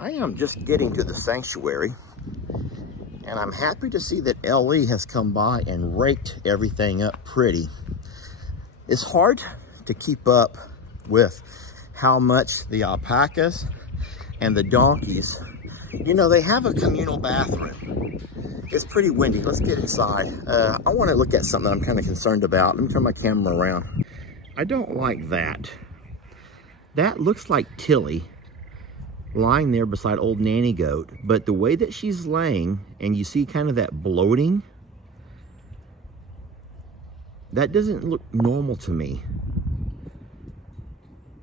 I am just getting to the sanctuary, and I'm happy to see that Ellie has come by and raked everything up pretty. It's hard to keep up with how much the alpacas and the donkeys, you know, they have a communal bathroom. It's pretty windy. Let's get inside. I want to look at something I'm kind of concerned about. Let me turn my camera around. I don't like that. That looks like Tilly lying there beside old Nanny Goat, but the way that she's laying and you see kind of that bloating, that doesn't look normal to me.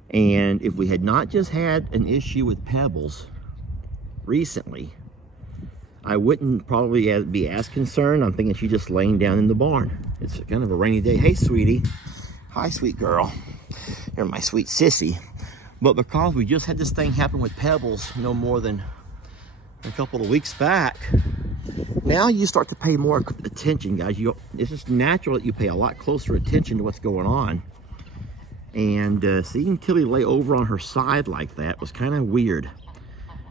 And if we had not just had an issue with Pebbles recently, I wouldn't probably be as concerned. I'm thinking she's just laying down in the barn. It's kind of a rainy day. Hey, sweetie. Hi, sweet girl. You're my sweet sissy. But because we just had this thing happen with Pebbles no more than a couple of weeks back, now you start to pay more attention, guys. It's just natural that you pay a lot closer attention to what's going on. And seeing Tilly lay over on her side like that was kind of weird.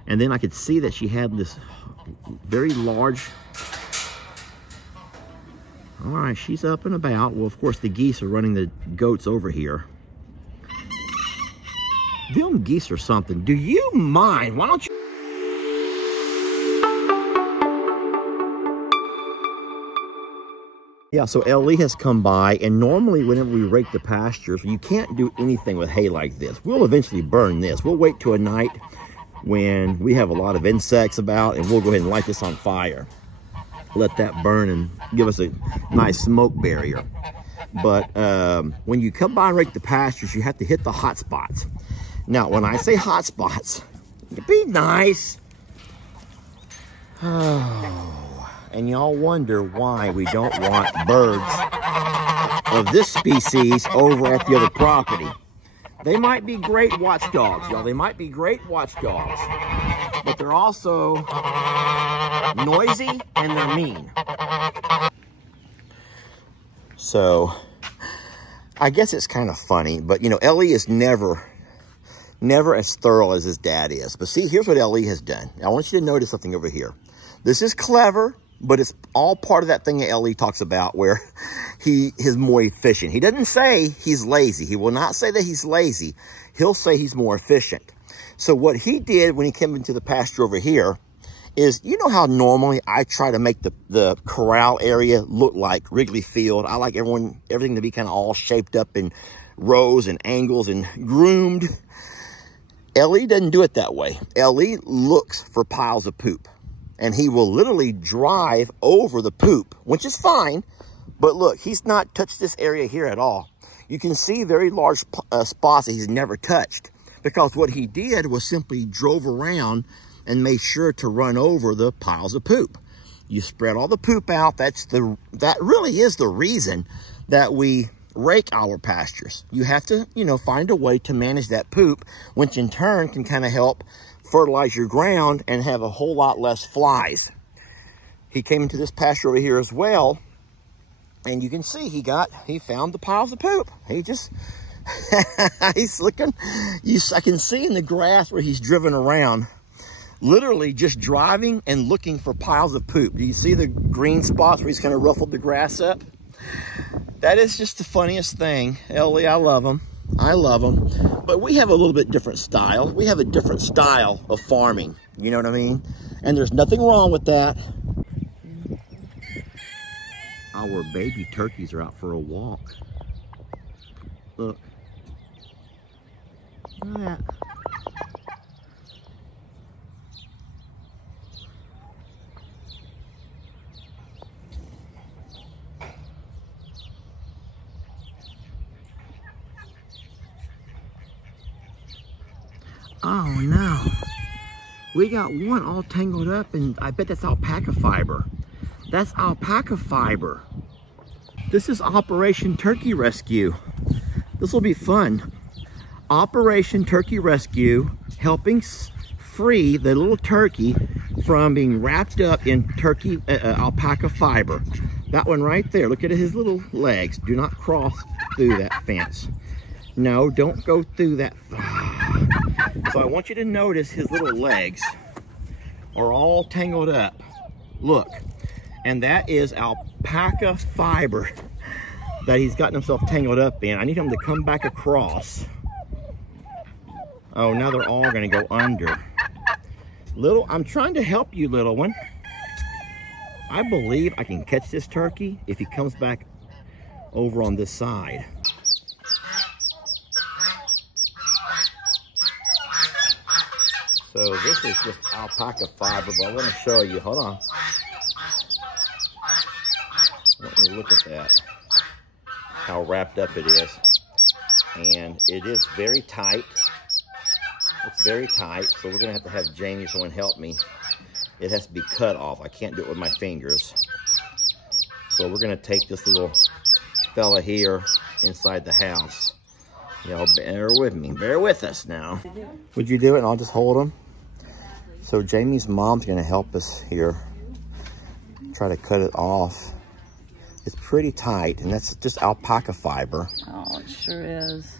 And then I could see that she had this very large... All right, she's up and about. Well, of course, the geese are running the goats over here. Them geese or something. Do you mind? Why don't you? Yeah, so Ellie has come by, and normally whenever we rake the pastures, you can't do anything with hay like this. We'll eventually burn this. We'll wait till a night when we have a lot of insects about, and we'll go ahead and light this on fire. Let that burn and give us a nice smoke barrier. But when you come by and rake the pastures, you have to hit the hot spots. Now, when I say hot spots, be nice. Oh, and y'all wonder why we don't want birds of this species over at the other property. They might be great watchdogs, y'all. They might be great watchdogs, but they're also noisy and they're mean. So, I guess it's kind of funny, but you know, Ellie is never as thorough as his dad is. But see, here's what Ellie has done. I want you to notice something over here. This is clever, but it's all part of that thing that Ellie talks about where he is more efficient. He doesn't say he's lazy. He will not say that he's lazy. He'll say he's more efficient. So what he did when he came into the pasture over here is, you know how normally I try to make the corral area look like Wrigley Field. I like everything to be kind of all shaped up in rows and angles and groomed. Ellie doesn't do it that way. Ellie looks for piles of poop, and he will literally drive over the poop, which is fine. But look, he's not touched this area here at all. You can see very large spots that he's never touched, because what he did was simply drove around and made sure to run over the piles of poop. You spread all the poop out. That really is the reason that we rake our pastures. You have to, you know, find a way to manage that poop, which in turn can kind of help fertilize your ground and have a whole lot less flies. He came into this pasture over here as well, and you can see he found the piles of poop. He just he's looking. I can see in the grass where he's driven around, literally just driving and looking for piles of poop. Do you see the green spots where he's kind of ruffled the grass up? That is just the funniest thing. Ellie, I love him. I love him. But we have a little bit different style. We have a different style of farming. You know what I mean? And there's nothing wrong with that. Our baby turkeys are out for a walk. Look. Look at that. Oh no, we got one all tangled up, and I bet that's alpaca fiber. That's alpaca fiber. This is Operation Turkey Rescue. This will be fun. Operation Turkey Rescue, helping free the little turkey from being wrapped up in alpaca fiber. That one right there, look at his little legs. Do not cross through that fence. No, don't go through that. So I want you to notice his little legs are all tangled up. Look, and that is alpaca fiber that he's gotten himself tangled up in. I need him to come back across. Oh, now they're all gonna go under. I'm trying to help you, little one. I believe I can catch this turkey if he comes back over on this side. So this is just alpaca fiber, but I want to show you. Hold on. Let me look at that. How wrapped up it is. And it is very tight. It's very tight, so we're going to have Jamie, someone help me. It has to be cut off. I can't do it with my fingers. So we're going to take this little fella here inside the house. Y'all bear with me. Bear with us now. Would you do it and I'll just hold him? So Jamie's mom's going to help us here. Try to cut it off. It's pretty tight, and that's just alpaca fiber. Oh, it sure is.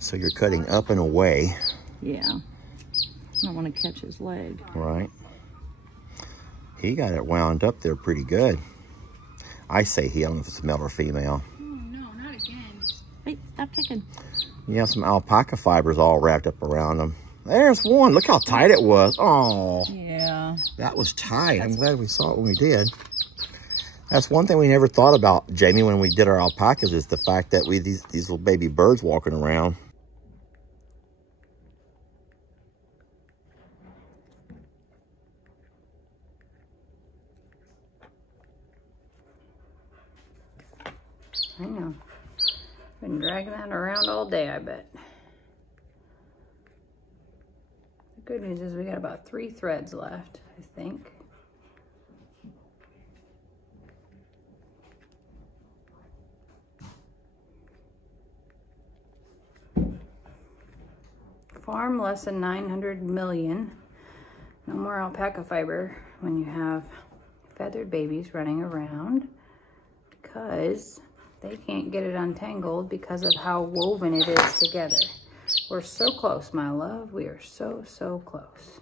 So you're cutting up and away. Yeah. I don't want to catch his leg. Right. He got it wound up there pretty good. I say he, I don't know if it's male or female. Oh, no, not again. Wait, stop kicking. Yeah, some alpaca fibers all wrapped up around him. There's one. Look how tight it was. Oh. Yeah. That was tight. I'm glad we saw it when we did. That's one thing we never thought about, Jamie, when we did our alpacas, is the fact that we these little baby birds walking around. I know. Been dragging that around all day, I bet. The good news is we got about 3 threads left, I think. Farm less than 900 million. No more alpaca fiber when you have feathered babies running around, because they can't get it untangled because of how woven it is together. We're so close, my love. We are so, so close.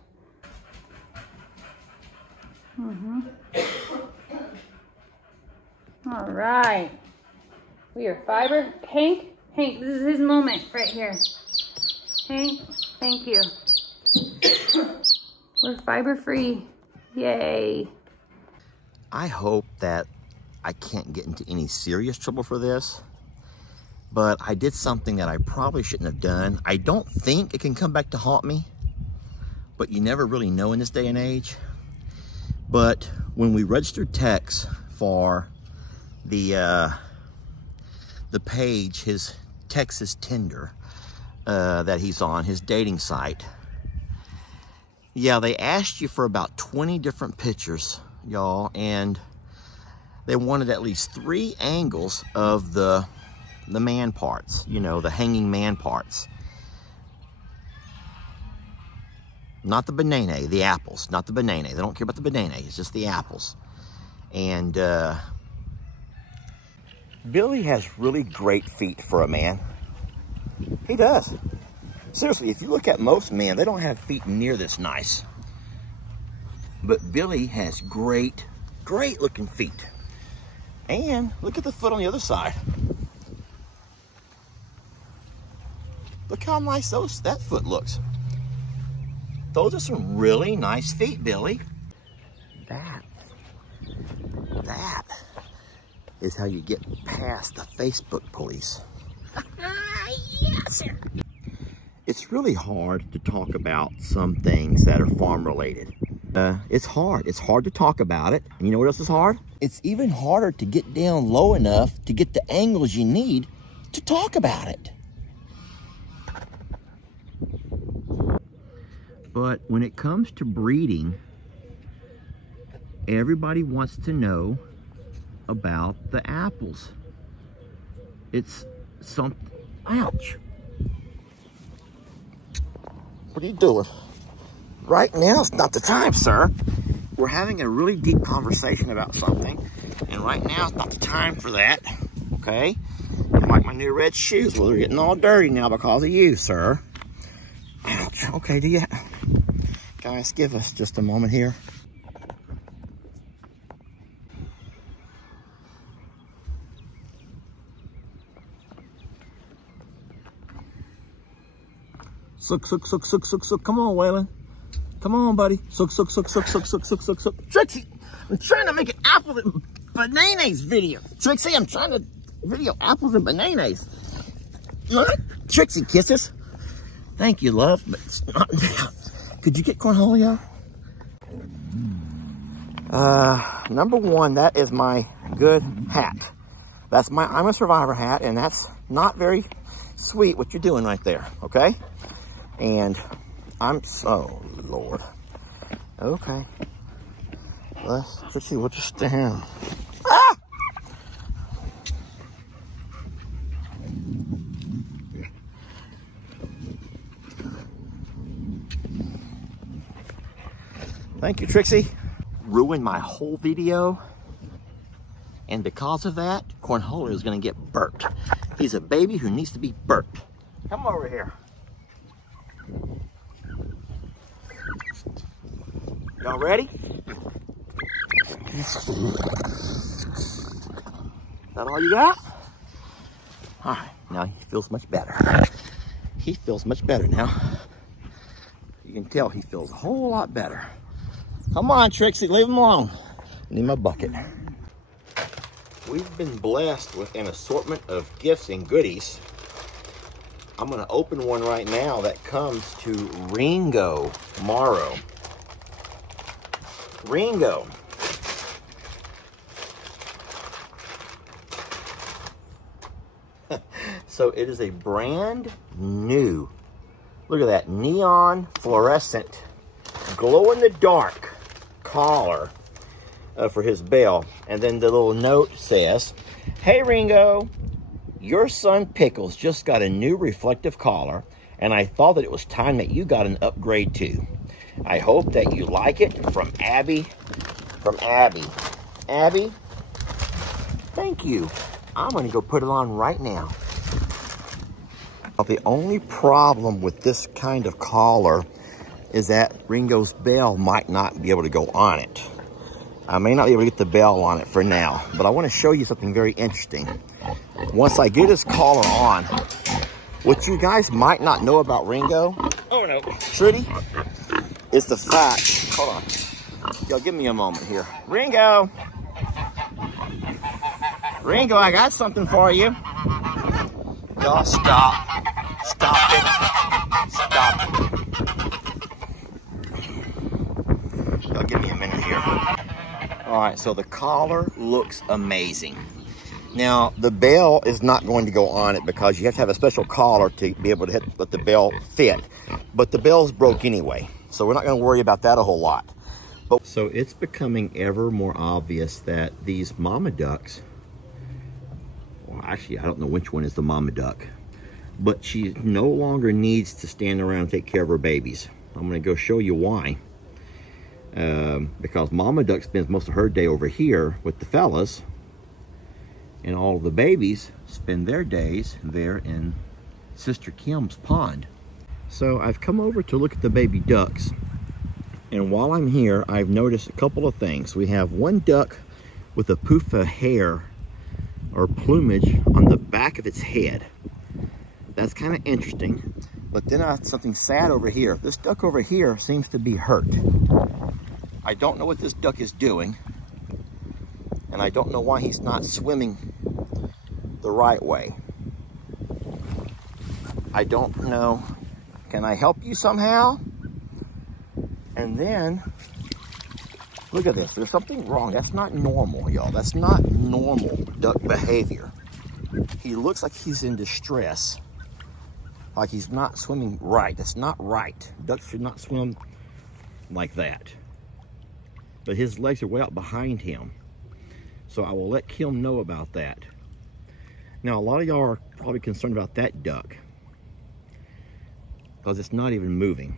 All right. We are fiber. Hank, this is his moment right here. Hank, thank you. We're fiber free. Yay. I hope that I can't get into any serious trouble for this, but I did something that I probably shouldn't have done. I don't think it can come back to haunt me, but you never really know in this day and age. But when we registered Tex for the page, his Texas Tinder that he's on, his dating site, yeah, they asked you for about 20 different pictures, y'all, and they wanted at least 3 angles of the man parts, you know, the hanging man parts. Not the banana, the apples, not the banana. They don't care about the banana, it's just the apples. And Billy has really great feet for a man. He does. Seriously, if you look at most men, they don't have feet near this nice. But Billy has great, great looking feet. And look at the foot on the other side. Look how nice that foot looks. Those are some really nice feet, Billy. That is how you get past the Facebook police. Yes, sir. It's really hard to talk about some things that are farm related. It's hard. It's hard to talk about it. And you know what else is hard? It's even harder to get down low enough to get the angles you need to talk about it. But when it comes to breeding, everybody wants to know about the apples. It's something. Ouch. What are you doing? Right now, it's not the time, sir. We're having a really deep conversation about something, And right now, it's not the time for that, okay? You like my new red shoes? Well, they're getting all dirty now because of you, sir. Ouch. Okay, do you... Guys, give us just a moment here. Suck. Come on, Waylon. Come on, buddy. Suck. Trixie, I'm trying to make an apples and bananas video. Trixie, I'm trying to video apples and bananas. Trixie, kisses. Thank you, love, but it's not... Could you get cornholio? Number one, that is my good hat. That's my I'm a Survivor hat, and that's not very sweet what you're doing right there, okay? And oh, Lord. Okay. Let's see, we'll just stand. Ah! Thank you, Trixie. Ruined my whole video. And because of that, Cornholio is going to get burped. He's a baby who needs to be burped. Come over here. Y'all ready? Is that all you got? All right, now he feels much better. He feels much better now. You can tell he feels a whole lot better. Come on, Trixie, leave him alone. I need my bucket. We've been blessed with an assortment of gifts and goodies. I'm gonna open one right now that comes to Ringo tomorrow. Ringo. So it is a brand new, look at that, neon fluorescent, glow in the dark collar for his bell. And then the little note says, "Hey Ringo, your son Pickles just got a new reflective collar, and I thought that it was time that you got an upgrade too. I hope that you like it, from Abby." From Abby. Abby, thank you. I'm gonna go put it on right now. The only problem with this kind of collar is that Ringo's bell might not be able to go on it. I may not be able to get the bell on it for now, but I want to show you something very interesting. Once I get his collar on, what you guys might not know about Ringo, oh no, Trudy, is the fact, hold on, y'all give me a moment here. Ringo, I got something for you. Y'all stop it, y'all give me a minute here. All right, so the collar looks amazing. Now, the bell is not going to go on it because you have to have a special collar to be able to let the bell fit. But the bell's broke anyway, so we're not going to worry about that a whole lot. So it's becoming ever more obvious that these mama ducks, well, actually, I don't know which one is the mama duck, but she no longer needs to stand around and take care of her babies. I'm going to go show you why. Because mama duck spends most of her day over here with the fellas, and all of the babies spend their days there in Sister Kim's pond. So I've come over to look at the baby ducks, and while I'm here, I've noticed a couple of things. We have one duck with a poof of hair or plumage on the back of its head. That's kind of interesting. But then I have something sad over here. This duck over here seems to be hurt. I don't know what this duck is doing, and I don't know why he's not swimming the right way. I don't know. Can I help you somehow? And then, look at this. There's something wrong. That's not normal, y'all. That's not normal duck behavior. He looks like he's in distress. Like he's not swimming right. That's not right. Ducks should not swim like that. But his legs are way out behind him. So I will let Kim know about that. Now, a lot of y'all are probably concerned about that duck because it's not even moving.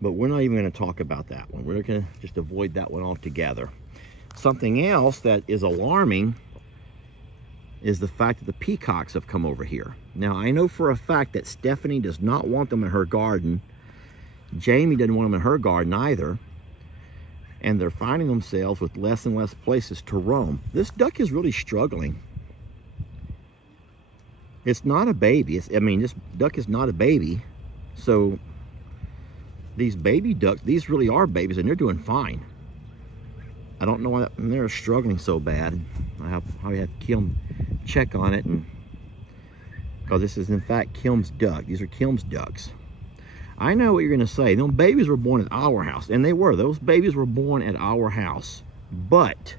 But we're not even going to talk about that one. We're going to just avoid that one altogether. Something else that is alarming is the fact that the peacocks have come over here. Now, I know for a fact that Stephanie does not want them in her garden. Jamie doesn't want them in her garden either. And they're finding themselves with less and less places to roam. This duck is really struggling. It's not a baby. This duck is not a baby. So these baby ducks, these really are babies, and they're doing fine. I don't know why they're struggling so bad. I have to check on it, and because this is in fact Kilm's duck. These are Kilm's ducks. I know what you're going to say. Those babies were born at our house, and they were. Those babies were born at our house, but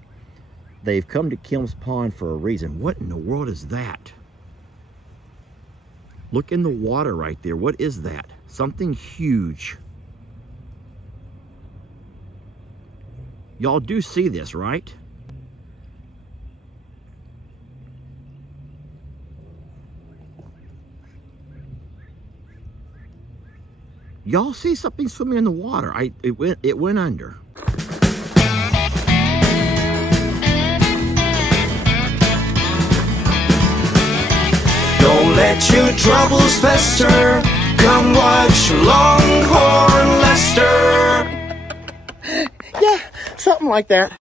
they've come to Kilm's pond for a reason. What in the world is that? Look in the water right there. What is that? Something huge. Y'all do see this, right? Y'all see something swimming in the water. It went under. Don't let your troubles fester. Come watch Longhorn Lester. Yeah, something like that.